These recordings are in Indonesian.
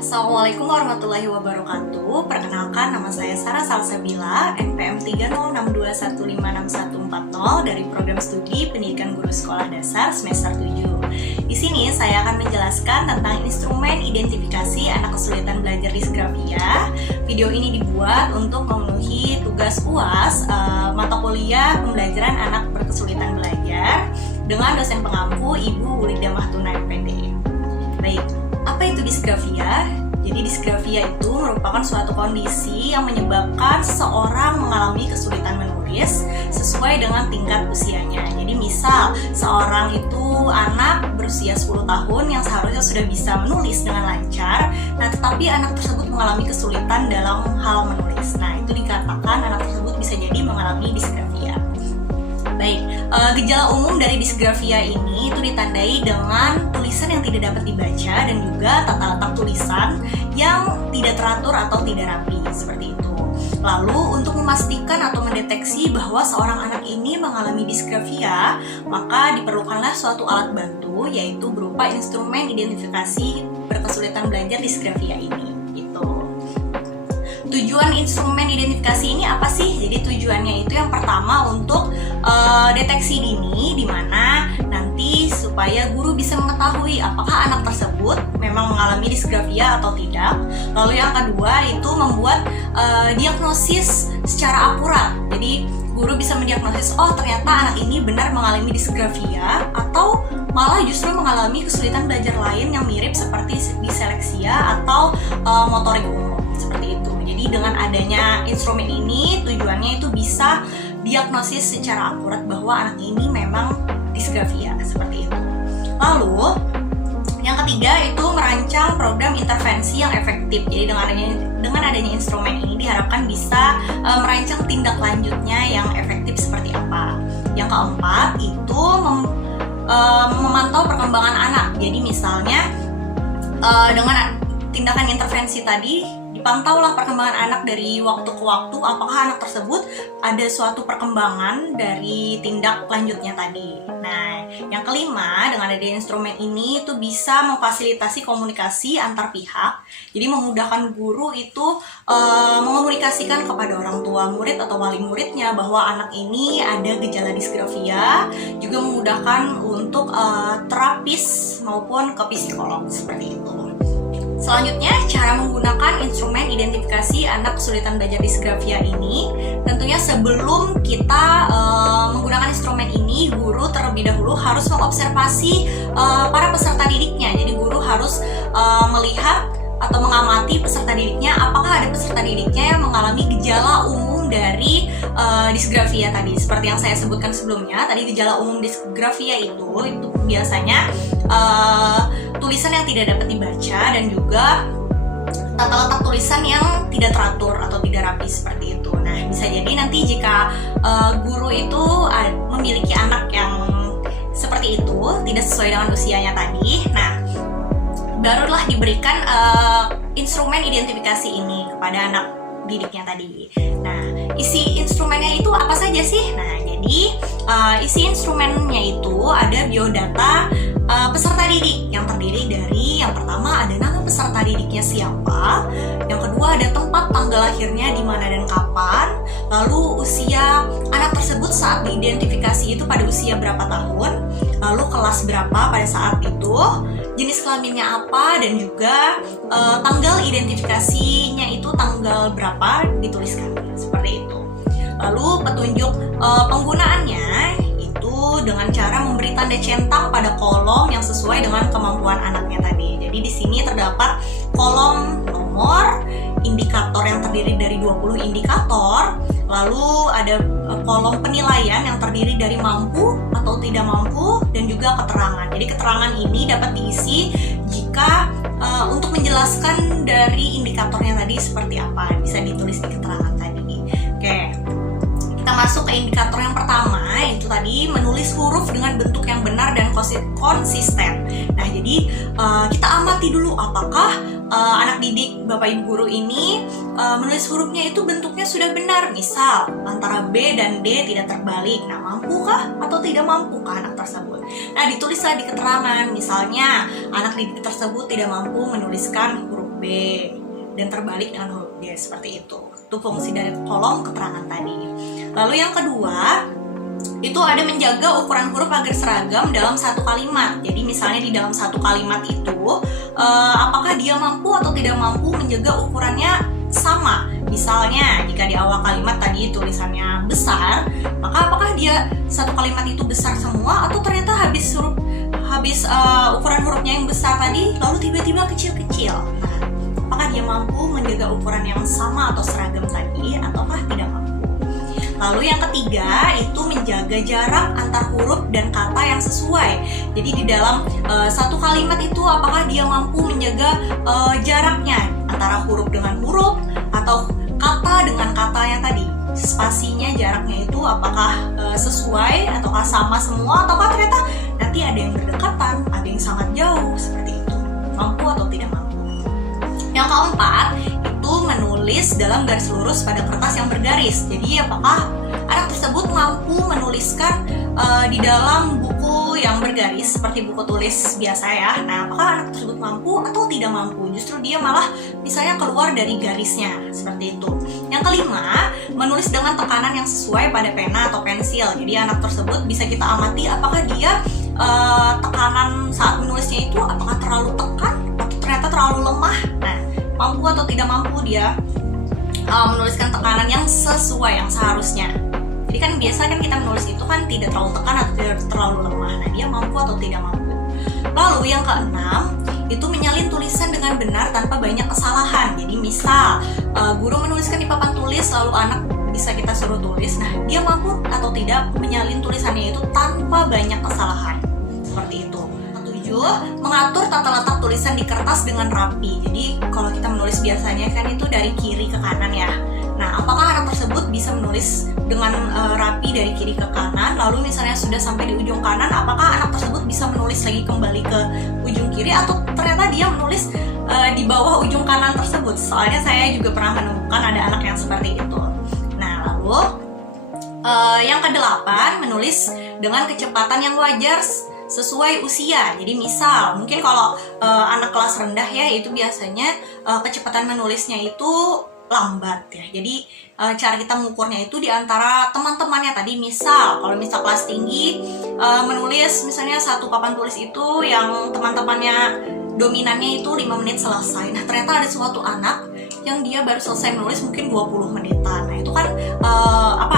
Assalamualaikum warahmatullahi wabarakatuh. Perkenalkan, nama saya Sarah Salsabila, NPM 30621564140 dari Program Studi Pendidikan Guru Sekolah Dasar semester 7. Di sini saya akan menjelaskan tentang instrumen identifikasi anak kesulitan belajar disgrafia. Video ini dibuat untuk memenuhi tugas UAS mata kuliah pembelajaran anak berkesulitan belajar dengan dosen pengampu Ibu Wulida Mahtuna MPD. Baik, apa itu disgrafia? Jadi disgrafia itu merupakan suatu kondisi yang menyebabkan seseorang mengalami kesulitan menulis sesuai dengan tingkat usianya. Jadi misal seorang itu anak berusia 10 tahun yang seharusnya sudah bisa menulis dengan lancar, nah tetapi anak tersebut mengalami kesulitan dalam hal menulis. Nah itu dikatakan anak tersebut bisa jadi mengalami disgrafia. Baik, gejala umum dari disgrafia ini itu ditandai dengan tulisan yang tidak dapat dibaca dan juga tata letak tulisan yang tidak teratur atau tidak rapi, seperti itu. Lalu, untuk memastikan atau mendeteksi bahwa seorang anak ini mengalami disgrafia, maka diperlukanlah suatu alat bantu, yaitu berupa instrumen identifikasi berkesulitan belajar disgrafia ini. Tujuan instrumen identifikasi ini apa sih? Jadi tujuannya itu yang pertama untuk deteksi dini, di mana nanti supaya guru bisa mengetahui apakah anak tersebut memang mengalami disgrafia atau tidak. Lalu yang kedua itu membuat diagnosis secara akurat. Jadi guru bisa mendiagnosis, oh ternyata anak ini benar mengalami disgrafia atau malah justru mengalami kesulitan belajar lain yang mirip seperti diseleksia atau motorik umum, seperti itu. Jadi dengan adanya instrumen ini tujuannya itu bisa diagnosis secara akurat bahwa anak ini memang disgrafia, seperti itu. Lalu yang ketiga itu merancang program intervensi yang efektif. Jadi dengan adanya instrumen ini diharapkan bisa merancang tindak lanjutnya yang efektif seperti apa. Yang keempat itu memantau perkembangan anak. Jadi misalnya dengan tindakan intervensi tadi dipantaulah perkembangan anak dari waktu ke waktu, apakah anak tersebut ada suatu perkembangan dari tindak lanjutnya tadi. Nah, yang kelima, dengan adanya instrumen ini itu bisa memfasilitasi komunikasi antar pihak. Jadi memudahkan guru itu mengomunikasikan kepada orang tua murid atau wali muridnya bahwa anak ini ada gejala disgrafia, juga memudahkan untuk terapis maupun ke psikolog, seperti itu. Selanjutnya, cara menggunakan instrumen identifikasi anak kesulitan belajar disgrafia ini. Tentunya sebelum kita menggunakan instrumen ini, guru terlebih dahulu harus mengobservasi para peserta didiknya. Jadi guru harus melihat atau mengamati peserta didiknya, apakah ada peserta didiknya yang mengalami gejala umum dari disgrafia tadi. Seperti yang saya sebutkan sebelumnya, tadi gejala umum disgrafia itu biasanya tulisan yang tidak dapat dibaca dan juga tata letak tulisan yang tidak teratur atau tidak rapi, seperti itu. Nah, bisa jadi nanti jika guru itu memiliki anak yang seperti itu, tidak sesuai dengan usianya tadi, nah barulah diberikan instrumen identifikasi ini kepada anak didiknya tadi. Nah, isi instrumennya itu apa saja sih? Nah, jadi isi instrumennya itu ada biodata peserta didik yang terdiri dari, yang pertama ada nama peserta didiknya siapa, yang kedua ada tempat tanggal lahirnya di mana dan kapan, lalu usia anak tersebut saat diidentifikasi itu pada usia berapa tahun, lalu kelas berapa pada saat itu, jenis kelaminnya apa, dan juga tanggal identifikasinya itu tanggal berapa dituliskan, seperti itu. Lalu petunjuk penggunaannya dengan cara memberi tanda centang pada kolom yang sesuai dengan kemampuan anaknya tadi. Jadi di sini terdapat kolom nomor, indikator yang terdiri dari 20 indikator, lalu ada kolom penilaian yang terdiri dari mampu atau tidak mampu, dan juga keterangan. Jadi keterangan ini dapat diisi jika untuk menjelaskan dari indikatornya tadi seperti apa, bisa ditulis di keterangan tadi. Oke, kita masuk ke indikator yang pertama, itu tadi menulis huruf dengan bentuk yang benar dan konsisten. Nah, jadi kita amati dulu apakah anak didik Bapak Ibu guru ini menulis hurufnya itu bentuknya sudah benar. Misal antara B dan D tidak terbalik. Nah, mampukah atau tidak mampukah anak tersebut? Nah, ditulislah di keterangan. Misalnya anak didik tersebut tidak mampu menuliskan huruf B dan terbalik dengan huruf D, seperti itu. Itu fungsi dari kolom keterangan tadi. Lalu yang kedua, itu ada menjaga ukuran huruf agar seragam dalam satu kalimat. Jadi misalnya di dalam satu kalimat itu apakah dia mampu atau tidak mampu menjaga ukurannya sama. Misalnya jika di awal kalimat tadi tulisannya besar, maka apakah dia satu kalimat itu besar semua atau ternyata habis ukuran hurufnya yang besar tadi lalu tiba-tiba kecil-kecil. Nah, apakah dia mampu menjaga ukuran yang sama atau seragam tadi ataukah tidak mampu? Lalu yang ketiga itu menjaga jarak antar huruf dan kata yang sesuai. Jadi di dalam satu kalimat itu apakah dia mampu menjaga jaraknya antara huruf dengan huruf atau kata dengan katanya tadi. Spasinya, jaraknya itu apakah sesuai ataukah sama semua ataukah ternyata nanti ada yang berdekatan, ada yang sangat jauh, seperti itu. Mampu atau tidak mampu. Yang keempat itu menulis dalam garis lurus pada kertas yang bergaris. Jadi apakah anak tersebut mampu menuliskan di dalam buku yang bergaris seperti buku tulis biasa ya. Nah, apakah anak tersebut mampu atau tidak mampu? Justru dia malah misalnya keluar dari garisnya, seperti itu. Yang kelima, menulis dengan tekanan yang sesuai pada pena atau pensil. Jadi anak tersebut bisa kita amati apakah dia tekanan saat menulisnya itu apakah terlalu tekan atau ternyata terlalu lemah. Nah, mampu atau tidak mampu dia menuliskan tekanan yang sesuai, yang seharusnya. Jadi kan biasa kan kita menulis itu kan tidak terlalu tekan atau tidak terlalu lemah. Nah, dia mampu atau tidak mampu. Lalu yang keenam itu menyalin tulisan dengan benar tanpa banyak kesalahan. Jadi misal guru menuliskan di papan tulis lalu anak bisa kita suruh tulis. Nah, dia mampu atau tidak menyalin tulisannya itu tanpa banyak kesalahan. Seperti itu. Mengatur tata letak tulisan di kertas dengan rapi. Jadi kalau kita menulis biasanya kan itu dari kiri ke kanan ya. Nah, apakah anak tersebut bisa menulis dengan rapi dari kiri ke kanan? Lalu misalnya sudah sampai di ujung kanan, apakah anak tersebut bisa menulis lagi kembali ke ujung kiri atau ternyata dia menulis di bawah ujung kanan tersebut? Soalnya saya juga pernah menemukan ada anak yang seperti itu. Nah, lalu yang kedelapan, menulis dengan kecepatan yang wajar sesuai usia. Jadi misal mungkin kalau anak kelas rendah ya itu biasanya kecepatan menulisnya itu lambat ya. Jadi cara kita mengukurnya itu di antara teman-temannya tadi. Misal kalau misal kelas tinggi menulis misalnya satu papan tulis itu yang teman-temannya dominannya itu 5 menit selesai. Nah, ternyata ada suatu anak yang dia baru selesai menulis mungkin 20 menitan. Nah, itu kan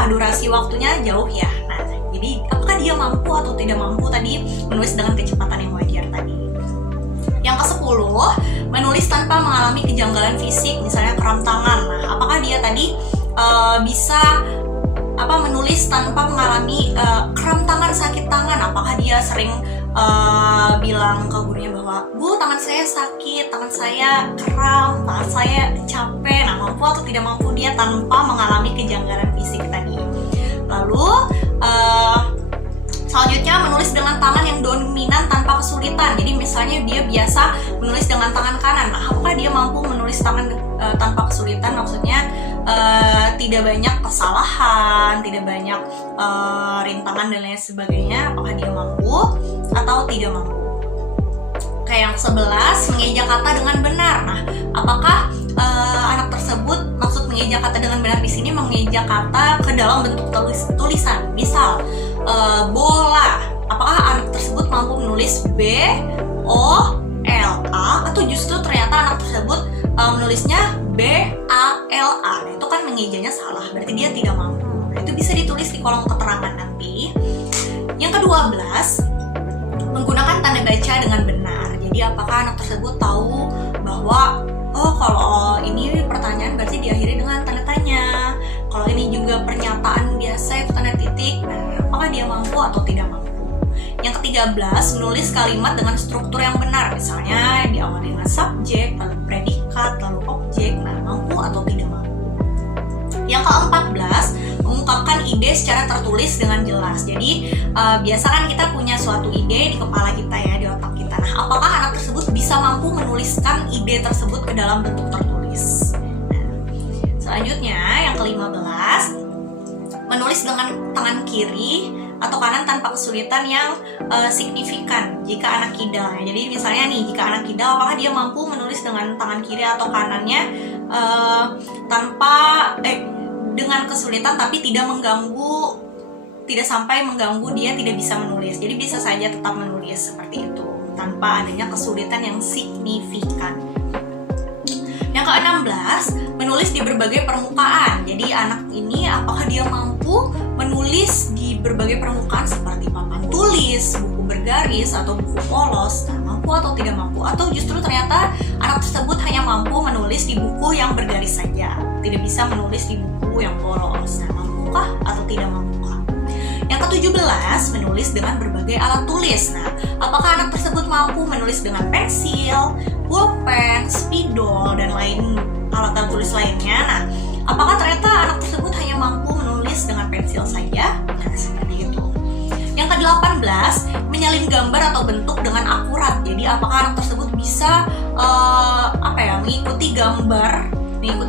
durasi waktunya jauh ya. Nah, jadi apakah dia mampu atau tidak mampu tadi menulis dengan kecepatan yang wajar tadi. Yang ke-10, menulis tanpa mengalami kejanggalan fisik, misalnya kram tangan. Nah, apakah dia tadi bisa menulis tanpa mengalami kram tangan, sakit tangan? Apakah dia sering bilang ke gurunya bahwa Bu, tangan saya sakit, tangan saya kram, tangan saya capek? Nah, mampu atau tidak mampu dia tanpa mengalami kejanggalan fisik tadi. Lalu selanjutnya menulis dengan tangan yang dominan tanpa kesulitan. Jadi misalnya dia biasa menulis dengan tangan kanan. Nah, apakah dia mampu menulis tangan tanpa kesulitan? Maksudnya tidak banyak kesalahan, tidak banyak rintangan dan lain sebagainya. Apakah dia mampu atau tidak mampu? Kayak yang 11, mengeja kata dengan benar. Nah, apakah anak tersebut maksud mengeja kata dengan benar di sini mengeja kata ke dalam bentuk tulisan. Misal bola. Apakah anak tersebut mampu menulis B, O, L, A atau justru ternyata anak tersebut menulisnya B, A, L, A. Nah, itu kan mengejanya salah, berarti dia tidak mampu. Nah, itu bisa ditulis di kolom keterangan nanti. Yang ke-12, menggunakan tanda baca dengan benar. Jadi apakah anak tersebut tahu bahwa kalau ini pertanyaan berarti diakhiri dengan tanda tanya. Kalau ini juga pernyataan biasa itu tanda titik. Nah, apakah dia mampu atau tidak mampu? Yang ke-13, menulis kalimat dengan struktur yang benar. Misalnya diawali dengan subjek, lalu predikat, lalu objek. Nah, mampu atau tidak mampu? Yang ke-14, mengungkapkan ide secara tertulis dengan jelas. Jadi biasa kan kita punya suatu ide di kepala kita ya, di otak kita. Nah, apakah anak tersebut bisa mampu menuliskan ide tersebut ke dalam bentuk tertulis? Selanjutnya, yang ke-15, menulis dengan tangan kiri atau kanan tanpa kesulitan yang signifikan jika anak kidal. Jadi misalnya nih, jika anak kidal, apakah dia mampu menulis dengan tangan kiri atau kanannya dengan kesulitan tapi tidak sampai mengganggu dia tidak bisa menulis. Jadi bisa saja tetap menulis seperti itu tanpa adanya kesulitan yang signifikan. Yang ke-16, menulis di berbagai permukaan. Jadi anak ini apakah dia mampu menulis di berbagai permukaan seperti papan tulis, buku bergaris, atau buku polos. Mampu atau tidak mampu? Atau justru ternyata anak tersebut hanya mampu menulis di buku yang bergaris saja, tidak bisa menulis di buku yang polos. Mampukah atau tidak mampukah? Yang ke-17, menulis dengan berbagai alat tulis. Apakah anak tersebut mampu menulis dengan pensil, pulpen, spidol, dan lain alat tulis lainnya? Apakah ternyata anak tersebut hanya mampu menulis dengan pensil saja? Seperti itu. Yang ke-18, menyalin gambar atau bentuk dengan akurat. Jadi apakah anak tersebut bisa mengikuti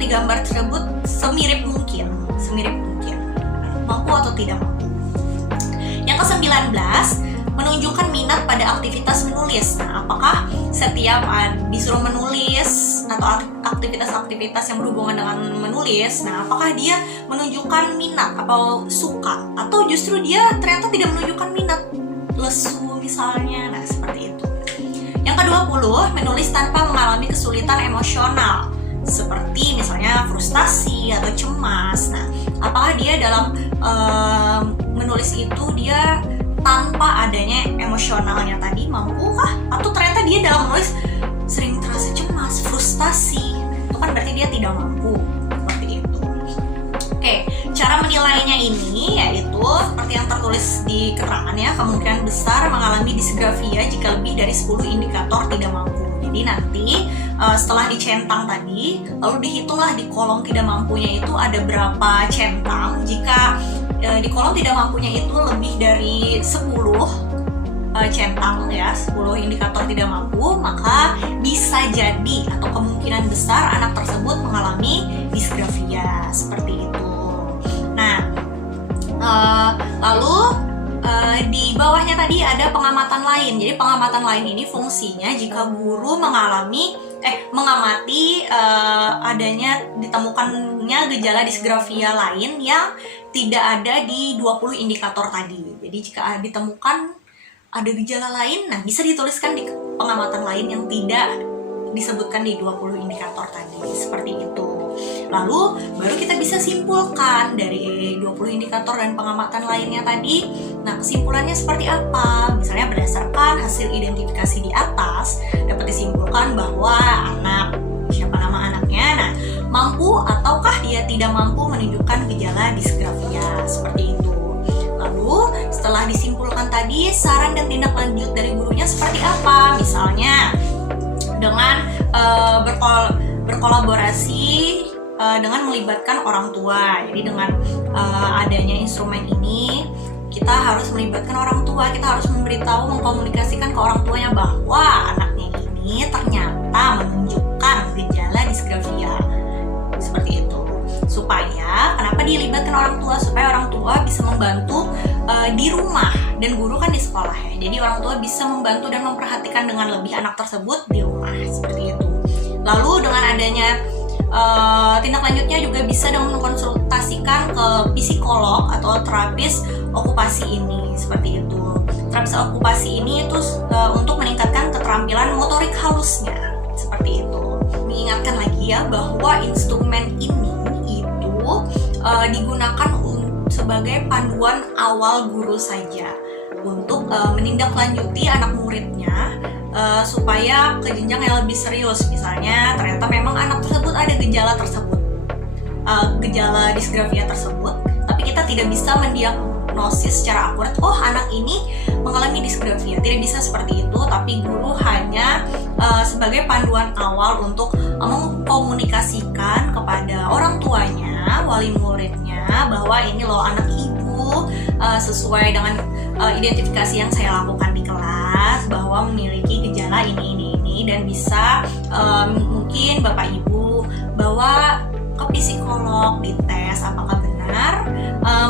gambar tersebut semirip mungkin. Mampu atau tidak mampu? Yang ke-19, menunjukkan minat pada aktivitas menulis. Apakah setiap disuruh menulis atau aktivitas-aktivitas yang berhubungan dengan menulis, apakah dia menunjukkan minat atau suka, atau justru dia ternyata tidak menunjukkan minat, lesu misalnya, seperti itu. Yang ke-20, menulis tanpa mengalami kesulitan emosional, seperti misalnya frustasi atau cemas. Apakah dia dalam menulis itu dia tanpa adanya emosionalnya tadi, mampukah? Atau ternyata dia dalam menulis sering terasa cemas, frustasi, itu kan berarti dia tidak mampu, seperti itu. Oke, cara menilainya ini yaitu seperti yang tertulis di keterangannya, kemungkinan besar mengalami disgrafia jika lebih dari 10 indikator tidak mampu. Jadi nanti setelah dicentang tadi, lalu dihitunglah di kolom tidak mampunya itu ada berapa centang. Jika di kolom tidak mampunya itu lebih dari 10 centang, 10 indikator tidak mampu, maka bisa jadi atau kemungkinan besar anak tersebut mengalami disgrafia, seperti itu. Lalu di bawahnya tadi ada pengamatan lain. Jadi pengamatan lain ini fungsinya jika guru mengamati adanya ditemukannya gejala disgrafia lain yang tidak ada di 20 indikator tadi. Jadi jika ditemukan ada gejala lain, bisa dituliskan di pengamatan lain yang tidak disebutkan di 20 indikator tadi, seperti itu. Lalu baru kita bisa simpulkan dari 20 indikator dan pengamatan lainnya tadi. Kesimpulannya seperti apa? Misalnya berdasarkan hasil identifikasi di atas, dapat disimpulkan bahwa siapa nama anaknya, mampu ataukah dia tidak mampu menunjukkan gejala disgrafia, seperti itu. Lalu setelah disimpulkan tadi, saran dan tindak lanjut dari gurunya seperti apa? Misalnya dengan berkolaborasi dengan melibatkan orang tua. Jadi dengan adanya instrumen ini, kita harus melibatkan orang tua. Kita harus mengkomunikasikan ke orang tuanya bahwa anaknya ini ternyata menunjukkan gejala disgrafia, seperti itu. Supaya kenapa dilibatkan orang tua? Supaya orang tua bisa membantu di rumah, dan guru kan di sekolah ya. Jadi orang tua bisa membantu dan memperhatikan dengan lebih anak tersebut di rumah, seperti itu. Lalu dengan adanya tindak lanjutnya juga bisa dengan mengkonsultasikan ke psikolog atau terapis okupasi ini, seperti itu. Terapis okupasi ini itu untuk meningkatkan keterampilan motorik halusnya, seperti itu. Mengingatkan lagi ya bahwa instrumen ini itu digunakan sebagai panduan awal guru saja untuk menindaklanjuti anak muridnya supaya ke jenjang yang lebih serius. Misalnya ternyata memang anak tersebut ada gejala disgrafia tersebut, tapi kita tidak bisa mendiagnosis secara akurat, anak ini mengalami disgrafia. Tidak bisa seperti itu, tapi guru hanya sebagai panduan awal untuk mengkomunikasikan kepada orang tuanya, wali muridnya, bahwa ini loh anak ibu sesuai dengan identifikasi yang saya lakukan di kelas bahwa memiliki gejala ini dan bisa mungkin Bapak Ibu bawa ke psikolog, dites apakah benar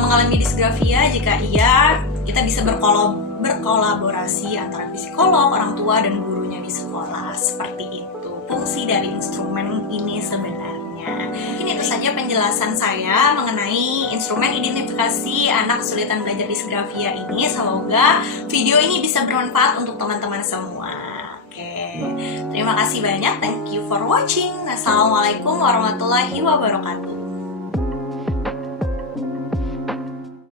mengalami disgrafia. Jika iya, kita bisa berkolaborasi antara psikolog, orang tua, dan gurunya di sekolah. Seperti itu fungsi dari instrumen ini sebenarnya. Mungkin itu saja penjelasan saya mengenai instrumen identifikasi anak kesulitan belajar disgrafia ini. Semoga video ini bisa bermanfaat untuk teman-teman semua. Oke, terima kasih banyak. Thank you for watching. Assalamualaikum warahmatullahi wabarakatuh.